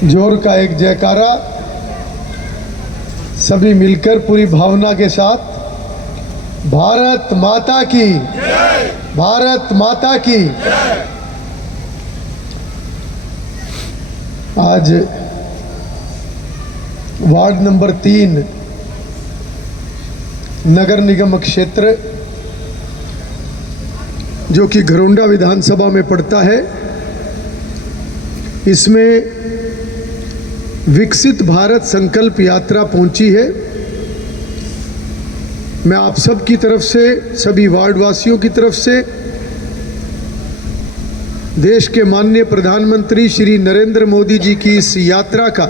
जोर का एक जयकारा सभी मिलकर पूरी भावना के साथ, भारत माता की, भारत माता की। आज वार्ड नंबर 3 नगर निगम क्षेत्र जो कि घरोंडा विधानसभा में पड़ता है, इसमें विकसित भारत संकल्प यात्रा पहुंची है। मैं आप सब की तरफ से, सभी वार्डवासियों की तरफ से देश के माननीय प्रधानमंत्री श्री नरेंद्र मोदी जी की इस यात्रा का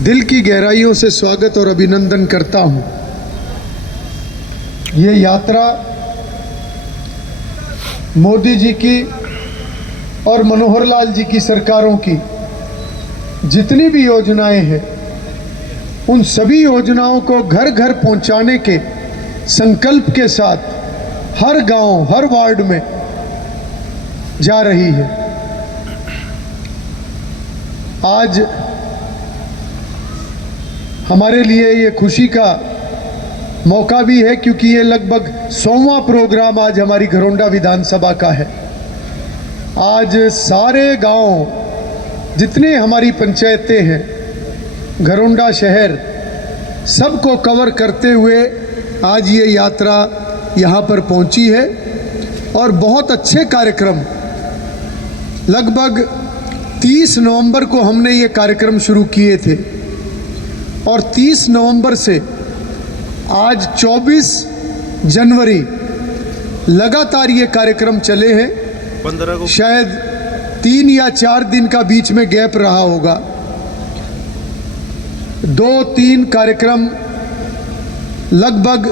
दिल की गहराइयों से स्वागत और अभिनंदन करता हूं। ये यात्रा मोदी जी की और मनोहर लाल जी की सरकारों की जितनी भी योजनाएं हैं, उन सभी योजनाओं को घर घर पहुंचाने के संकल्प के साथ हर गांव, हर वार्ड में जा रही है। आज हमारे लिए ये खुशी का मौका भी है क्योंकि ये लगभग 100वां प्रोग्राम आज हमारी घरोंडा विधानसभा का है। आज सारे गांव, जितने हमारी पंचायतें हैं, घरोंडा शहर, सबको कवर करते हुए आज ये यात्रा यहाँ पर पहुँची है। और बहुत अच्छे कार्यक्रम, लगभग 30 नवंबर को हमने ये कार्यक्रम शुरू किए थे और 30 नवंबर से आज 24 जनवरी लगातार ये कार्यक्रम चले हैं। 15 को शायद 3 या 4 दिन का बीच में गैप रहा होगा। 2-3 कार्यक्रम लगभग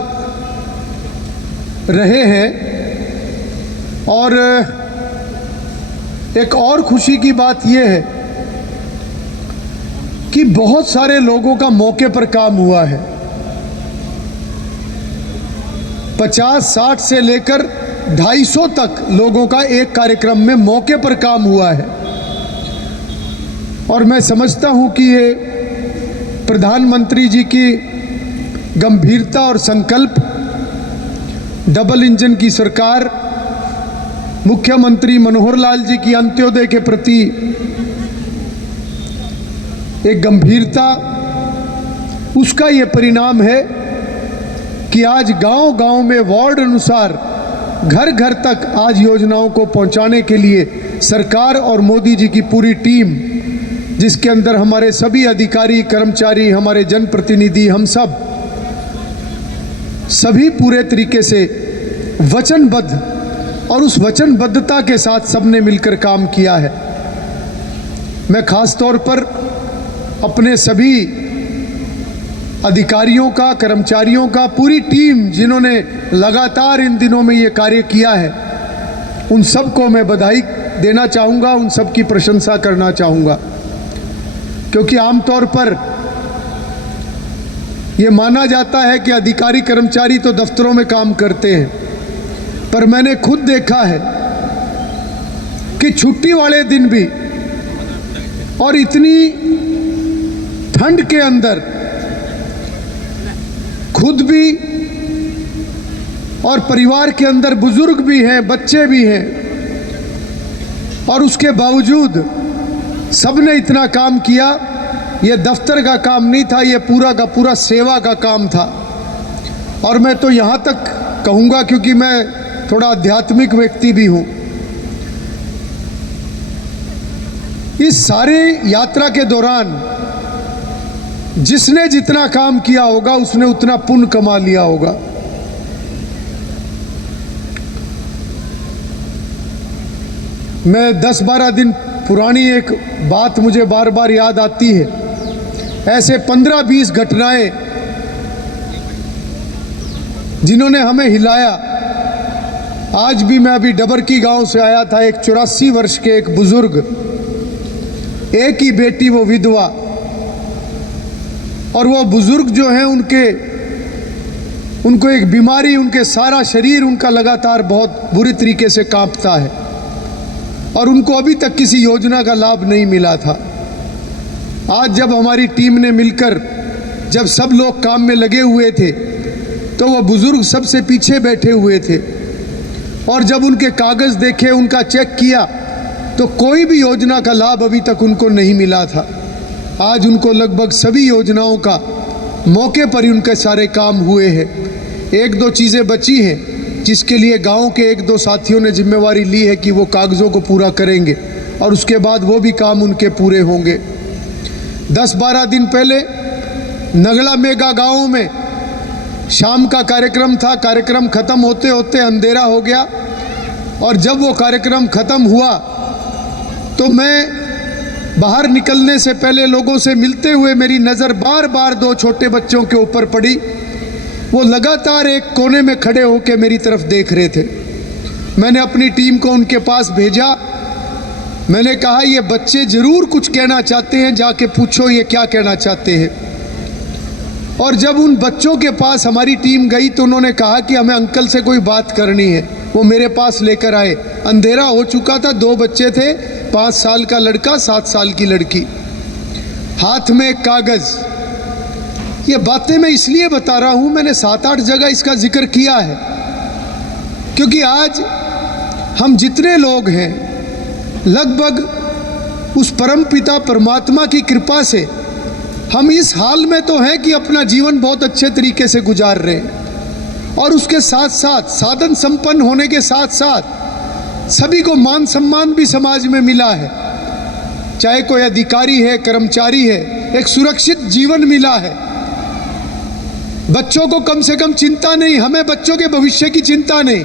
रहे हैं। और एक और खुशी की बात यह है कि बहुत सारे लोगों का मौके पर काम हुआ है। 50-60 से लेकर 250 तक लोगों का एक कार्यक्रम में मौके पर काम हुआ है। और मैं समझता हूं कि ये प्रधानमंत्री जी की गंभीरता और संकल्प, डबल इंजन की सरकार, मुख्यमंत्री मनोहर लाल जी की अंत्योदय के प्रति एक गंभीरता, उसका ये परिणाम है कि आज गांव-गांव में वार्ड अनुसार घर घर तक आज योजनाओं को पहुंचाने के लिए सरकार और मोदी जी की पूरी टीम, जिसके अंदर हमारे सभी अधिकारी, कर्मचारी, हमारे जनप्रतिनिधि, हम सभी पूरे तरीके से वचनबद्ध और उस वचनबद्धता के साथ सबने मिलकर काम किया है। मैं खास तौर पर अपने सभी अधिकारियों का, कर्मचारियों का, पूरी टीम जिन्होंने लगातार इन दिनों में ये कार्य किया है, उन सबको मैं बधाई देना चाहूँगा, उन सब की प्रशंसा करना चाहूँगा। क्योंकि आमतौर पर ये माना जाता है कि अधिकारी कर्मचारी तो दफ्तरों में काम करते हैं, पर मैंने खुद देखा है कि छुट्टी वाले दिन भी और इतनी ठंड के अंदर खुद भी और परिवार के अंदर बुजुर्ग भी हैं, बच्चे भी हैं, और उसके बावजूद सबने इतना काम किया। ये दफ्तर का काम नहीं था, ये पूरा का पूरा सेवा का काम था। और मैं तो यहाँ तक कहूँगा, क्योंकि मैं थोड़ा आध्यात्मिक व्यक्ति भी हूँ, इस सारे यात्रा के दौरान जिसने जितना काम किया होगा उसने उतना पुण्य कमा लिया होगा। मैं 10-12 दिन पुरानी एक बात मुझे बार बार याद आती है। ऐसे 15-20 घटनाएं जिन्होंने हमें हिलाया। आज भी मैं अभी डबरकी गांव से आया था। एक 84 वर्ष के एक बुजुर्ग, एक ही बेटी, वो विधवा, और वो बुजुर्ग जो हैं उनको एक बीमारी, उनके सारा शरीर उनका लगातार बहुत बुरी तरीके से कांपता है। और उनको अभी तक किसी योजना का लाभ नहीं मिला था। आज जब हमारी टीम ने मिलकर, जब सब लोग काम में लगे हुए थे, तो वह बुजुर्ग सबसे पीछे बैठे हुए थे और जब उनके कागज़ देखे, उनका चेक किया, तो कोई भी योजना का लाभ अभी तक उनको नहीं मिला था। आज उनको लगभग सभी योजनाओं का मौके पर ही उनके सारे काम हुए हैं। एक दो चीज़ें बची हैं जिसके लिए गांव के एक दो साथियों ने जिम्मेवारी ली है कि वो कागज़ों को पूरा करेंगे और उसके बाद वो भी काम उनके पूरे होंगे। 10-12 दिन पहले नगला मेगा गाँव में शाम का कार्यक्रम था। कार्यक्रम ख़त्म होते होते अंधेरा हो गया और जब वो कार्यक्रम ख़त्म हुआ तो मैं बाहर निकलने से पहले लोगों से मिलते हुए मेरी नज़र बार बार 2 छोटे बच्चों के ऊपर पड़ी। वो लगातार एक कोने में खड़े होकर मेरी तरफ देख रहे थे। मैंने अपनी टीम को उनके पास भेजा। मैंने कहा, ये बच्चे ज़रूर कुछ कहना चाहते हैं, जाके पूछो ये क्या कहना चाहते हैं। और जब उन बच्चों के पास हमारी टीम गई तो उन्होंने कहा कि हमें अंकल से कोई बात करनी है। वो मेरे पास लेकर आए। अंधेरा हो चुका था, 2 बच्चे थे, 5 साल का लड़का, 7 साल की लड़की, हाथ में एक कागज़। ये बातें मैं इसलिए बता रहा हूँ, मैंने 7-8 जगह इसका जिक्र किया है, क्योंकि आज हम जितने लोग हैं लगभग उस परमपिता परमात्मा की कृपा से हम इस हाल में तो हैं कि अपना जीवन बहुत अच्छे तरीके से गुजार रहे हैं और उसके साथ साथ साधन संपन्न होने के साथ साथ सभी को मान सम्मान भी समाज में मिला है। चाहे कोई अधिकारी है, कर्मचारी है, एक सुरक्षित जीवन मिला है। बच्चों को कम से कम चिंता नहीं, हमें बच्चों के भविष्य की चिंता नहीं,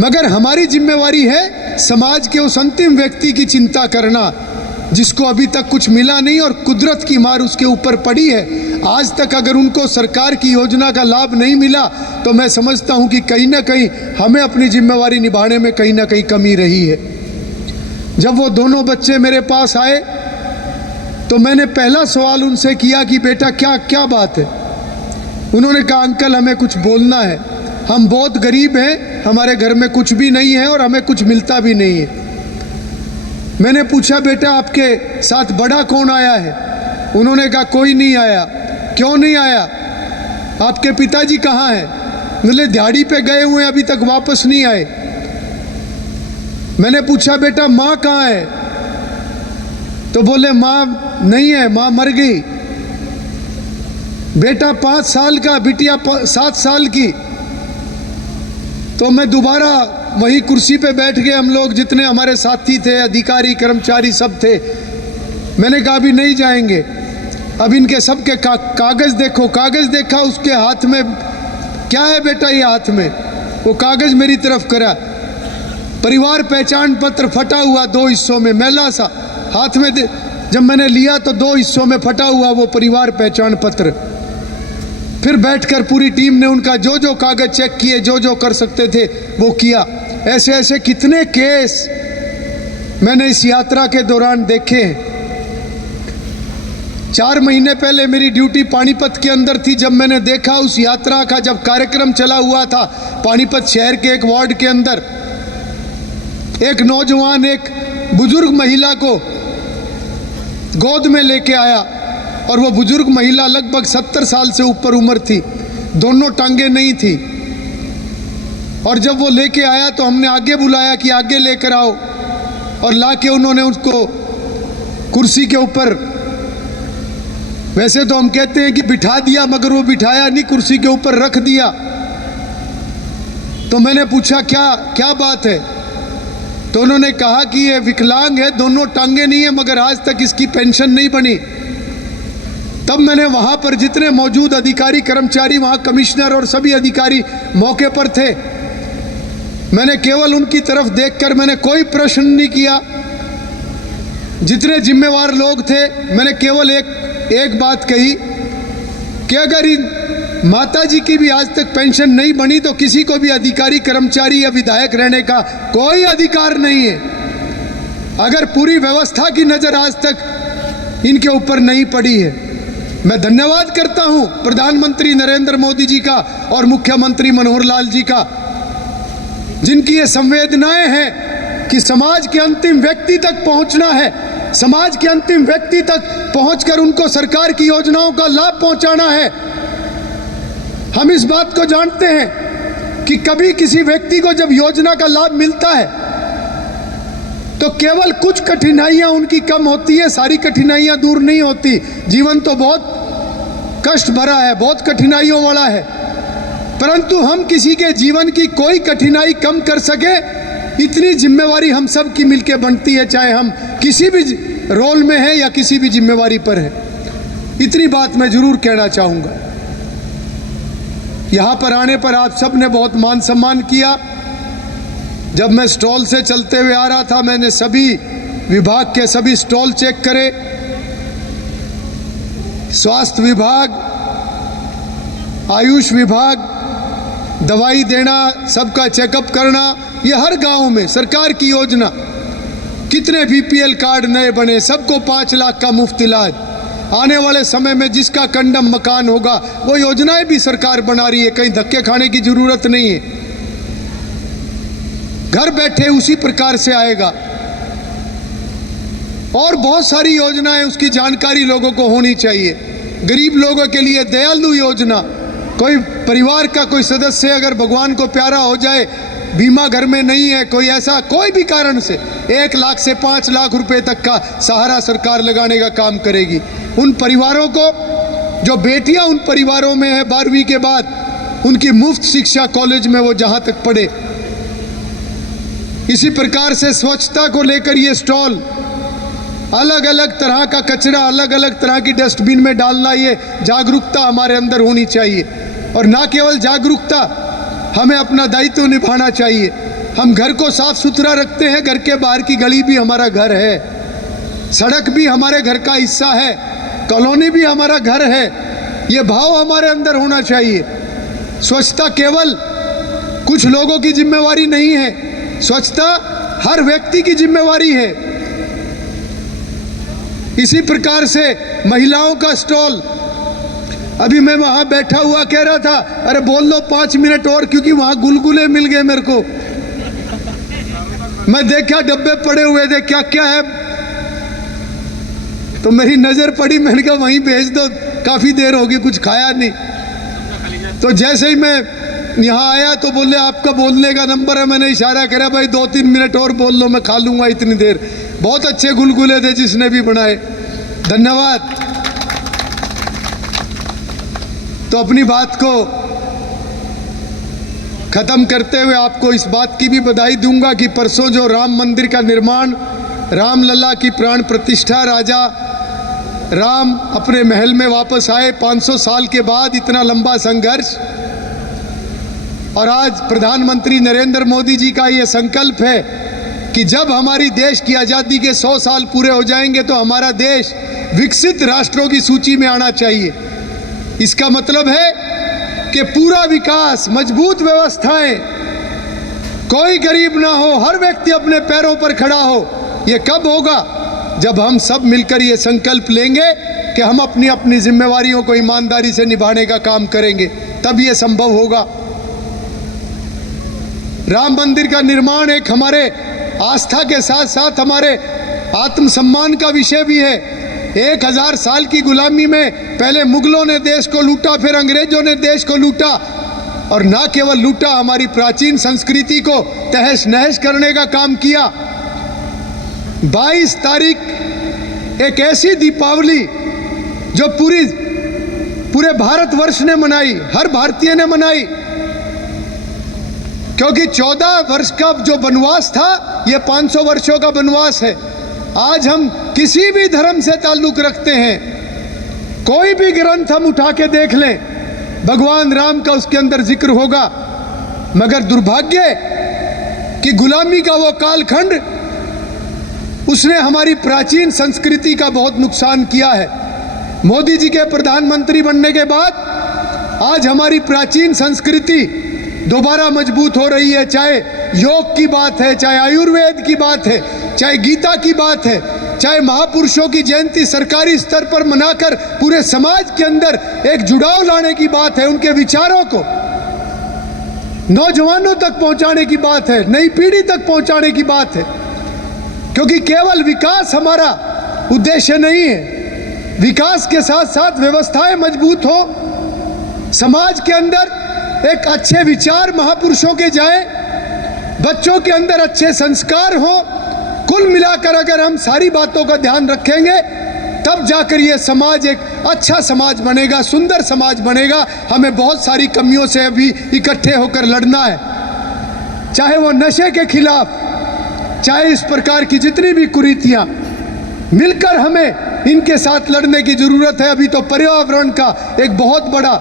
मगर हमारी जिम्मेवारी है समाज के उस अंतिम व्यक्ति की चिंता करना जिसको अभी तक कुछ मिला नहीं और कुदरत की मार उसके ऊपर पड़ी है। आज तक अगर उनको सरकार की योजना का लाभ नहीं मिला तो मैं समझता हूं कि कहीं ना कहीं हमें अपनी जिम्मेवारी निभाने में कहीं ना कहीं कमी रही है। जब वो दोनों बच्चे मेरे पास आए तो मैंने पहला सवाल उनसे किया कि बेटा क्या बात है। उन्होंने कहा, अंकल हमें कुछ बोलना है, हम बहुत गरीब हैं, हमारे घर में कुछ भी नहीं है और हमें कुछ मिलता भी नहीं है। मैंने पूछा, बेटा आपके साथ बड़ा कौन आया है? उन्होंने कहा, कोई नहीं आया। क्यों नहीं आया? आपके पिताजी कहाँ हैं? बोले दिहाड़ी पे गए हुए हैं, अभी तक वापस नहीं आए। मैंने पूछा, बेटा माँ कहाँ है? तो बोले माँ नहीं है, माँ मर गई। बेटा 5 साल का, बिटिया 7 साल की। तो मैं दोबारा वही कुर्सी पे बैठ गए, हम लोग जितने हमारे साथी थे, अधिकारी कर्मचारी सब थे। मैंने कहा अभी नहीं जाएंगे, अब इनके सबके कागज़ देखो। कागज़ देखा, उसके हाथ में क्या है बेटा? ये हाथ में वो कागज़ मेरी तरफ करा, परिवार पहचान पत्र फटा हुआ 2 हिस्सों में, मैला सा हाथ में। जब मैंने लिया तो 2 हिस्सों में फटा हुआ वो परिवार पहचान पत्र। फिर बैठकर पूरी टीम ने उनका जो जो कागज़ चेक किए, जो जो कर सकते थे वो किया। ऐसे ऐसे कितने केस मैंने इस यात्रा के दौरान देखे हैं। 4 महीने पहले मेरी ड्यूटी पानीपत के अंदर थी। जब मैंने देखा उस यात्रा का जब कार्यक्रम चला हुआ था पानीपत शहर के एक वार्ड के अंदर, एक नौजवान एक बुजुर्ग महिला को गोद में लेके आया और वो बुजुर्ग महिला लगभग 70 साल से ऊपर उम्र थी, दोनों टांगे नहीं थी। और जब वो लेके आया तो हमने आगे बुलाया कि आगे लेकर आओ, और लाके उन्होंने उसको कुर्सी के ऊपर, वैसे तो हम कहते हैं कि बिठा दिया, मगर वो बिठाया नहीं, कुर्सी के ऊपर रख दिया। तो मैंने पूछा क्या बात है? तो उन्होंने कहा कि ये विकलांग है, दोनों टांगे नहीं है, मगर आज तक इसकी पेंशन नहीं बनी। तब मैंने वहाँ पर जितने मौजूद अधिकारी कर्मचारी, वहाँ कमिश्नर और सभी अधिकारी मौके पर थे, मैंने केवल उनकी तरफ देखकर, मैंने कोई प्रश्न नहीं किया। जितने जिम्मेवार लोग थे, मैंने केवल एक बात कही कि अगर इन माता जी की भी आज तक पेंशन नहीं बनी तो किसी को भी अधिकारी कर्मचारी या विधायक रहने का कोई अधिकार नहीं है, अगर पूरी व्यवस्था की नज़र आज तक इनके ऊपर नहीं पड़ी है। मैं धन्यवाद करता हूं प्रधानमंत्री नरेंद्र मोदी जी का और मुख्यमंत्री मनोहर लाल जी का, जिनकी ये संवेदनाएं हैं कि समाज के अंतिम व्यक्ति तक पहुंचना है, समाज के अंतिम व्यक्ति तक पहुंचकर उनको सरकार की योजनाओं का लाभ पहुंचाना है। हम इस बात को जानते हैं कि कभी किसी व्यक्ति को जब योजना का लाभ मिलता है तो केवल कुछ कठिनाइयां उनकी कम होती है, सारी कठिनाइयां दूर नहीं होती। जीवन तो बहुत कष्ट भरा है, बहुत कठिनाइयों वाला है, परंतु हम किसी के जीवन की कोई कठिनाई कम कर सके इतनी जिम्मेवारी हम सब की मिलके बनती है, चाहे हम किसी भी रोल में हैं या किसी भी जिम्मेवारी पर हैं। इतनी बात मैं जरूर कहना चाहूँगा। यहाँ पर आने पर आप सब ने बहुत मान सम्मान किया। जब मैं स्टॉल से चलते हुए आ रहा था, मैंने सभी विभाग के सभी स्टॉल चेक करे। स्वास्थ्य विभाग, आयुष विभाग, दवाई देना, सबका चेकअप करना, ये हर गांव में सरकार की योजना। कितने बीपीएल कार्ड नए बने, सबको 5 लाख का मुफ्त इलाज। आने वाले समय में जिसका कंडम मकान होगा वो योजनाएं भी सरकार बना रही है, कहीं धक्के खाने की जरूरत नहीं है, घर बैठे उसी प्रकार से आएगा। और बहुत सारी योजनाएं, उसकी जानकारी लोगों को होनी चाहिए। गरीब लोगों के लिए दयालु योजना, कोई परिवार का कोई सदस्य अगर भगवान को प्यारा हो जाए, बीमा घर में नहीं है, कोई ऐसा कोई भी कारण से 1 लाख से 5 लाख रुपए तक का सहारा सरकार लगाने का काम करेगी। उन परिवारों को, जो बेटियां उन परिवारों में है 12वीं के बाद, उनकी मुफ्त शिक्षा कॉलेज में वो जहां तक पढ़े। इसी प्रकार से स्वच्छता को लेकर ये स्टॉल, अलग अलग तरह का कचरा अलग अलग तरह की डस्टबिन में डालना, ये जागरूकता हमारे अंदर होनी चाहिए। और ना केवल जागरूकता, हमें अपना दायित्व निभाना चाहिए। हम घर को साफ सुथरा रखते हैं, घर के बाहर की गली भी हमारा घर है, सड़क भी हमारे घर का हिस्सा है, कॉलोनी भी हमारा घर है। ये भाव हमारे अंदर होना चाहिए। स्वच्छता केवल कुछ लोगों की जिम्मेवारी नहीं है, स्वच्छता हर व्यक्ति की जिम्मेवारी है। इसी प्रकार से महिलाओं का स्टॉल, अभी मैं वहां बैठा हुआ कह रहा था, अरे बोल लो 5 मिनट और, क्योंकि वहां गुलगुले मिल गए मेरे को। मैं देखा डब्बे पड़े हुए थे, क्या क्या है, तो मेरी नजर पड़ी, मैंने कहा वहीं भेज दो, काफी देर होगी कुछ खाया नहीं। तो जैसे ही मैं यहाँ आया तो बोले आपका बोलने का नंबर है, मैंने इशारा करा, भाई 2-3 मिनट और बोल लो, मैं खा लूंगा इतनी देर। बहुत अच्छे गुलगुले थे जिसने भी बनाए, धन्यवाद। तो अपनी बात को खत्म करते हुए आपको इस बात की भी बधाई दूंगा कि परसों जो राम मंदिर का निर्माण, रामलला की प्राण प्रतिष्ठा, राजा राम अपने महल में वापस आए 500 साल के बाद, इतना लंबा संघर्ष, और आज प्रधानमंत्री नरेंद्र मोदी जी का ये संकल्प है कि जब हमारी देश की आज़ादी के 100 साल पूरे हो जाएंगे तो हमारा देश विकसित राष्ट्रों की सूची में आना चाहिए। इसका मतलब है कि पूरा विकास, मजबूत व्यवस्थाएं, कोई गरीब ना हो, हर व्यक्ति अपने पैरों पर खड़ा हो। ये कब होगा? जब हम सब मिलकर ये संकल्प लेंगे कि हम अपनी अपनी जिम्मेवारियों को ईमानदारी से निभाने का काम करेंगे, तब ये संभव होगा। राम मंदिर का निर्माण एक हमारे आस्था के साथ साथ हमारे आत्मसम्मान का विषय भी है। 1000 साल की गुलामी में पहले मुगलों ने देश को लूटा, फिर अंग्रेजों ने देश को लूटा, और ना केवल लूटा, हमारी प्राचीन संस्कृति को तहस नहस करने का काम किया। 22 तारीख एक ऐसी दीपावली जो पूरे भारतवर्ष ने मनाई, हर भारतीय ने मनाई, क्योंकि 14 वर्ष का जो वनवास था, ये 500 वर्षों का वनवास है। आज हम किसी भी धर्म से ताल्लुक रखते हैं, कोई भी ग्रंथ हम उठा के देख लें, भगवान राम का उसके अंदर जिक्र होगा, मगर दुर्भाग्य कि गुलामी का वो कालखंड, उसने हमारी प्राचीन संस्कृति का बहुत नुकसान किया है। मोदी जी के प्रधानमंत्री बनने के बाद आज हमारी प्राचीन संस्कृति दोबारा मजबूत हो रही है। चाहे योग की बात है, चाहे आयुर्वेद की बात है, चाहे गीता की बात है, चाहे महापुरुषों की जयंती सरकारी स्तर पर मनाकर पूरे समाज के अंदर एक जुड़ाव लाने की बात है, उनके विचारों को नौजवानों तक पहुंचाने की बात है, नई पीढ़ी तक पहुंचाने की बात है। क्योंकि केवल विकास हमारा उद्देश्य नहीं है। विकास के साथ साथ व्यवस्थाएं मजबूत हो, समाज के अंदर एक अच्छे विचार महापुरुषों के जाएं, बच्चों के अंदर अच्छे संस्कार हो। कुल मिलाकर अगर हम सारी बातों का ध्यान रखेंगे तब जाकर ये समाज एक अच्छा समाज बनेगा, सुंदर समाज बनेगा। हमें बहुत सारी कमियों से अभी इकट्ठे होकर लड़ना है, चाहे वो नशे के खिलाफ, चाहे इस प्रकार की जितनी भी कुरीतियां, मिलकर हमें इनके साथ लड़ने की ज़रूरत है। अभी तो पर्यावरण का एक बहुत बड़ा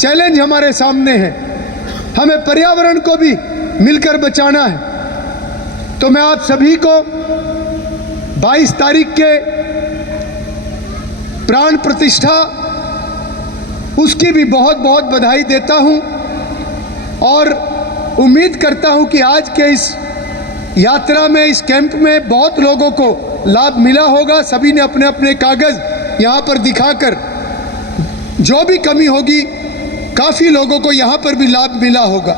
चैलेंज हमारे सामने है, हमें पर्यावरण को भी मिलकर बचाना है। तो मैं आप सभी को 22 तारीख के प्राण प्रतिष्ठा उसकी भी बहुत बहुत बधाई देता हूं और उम्मीद करता हूं कि आज के इस यात्रा में, इस कैंप में बहुत लोगों को लाभ मिला होगा। सभी ने अपने अपने कागज़ यहाँ पर दिखाकर जो भी कमी होगी, काफ़ी लोगों को यहाँ पर भी लाभ मिला होगा।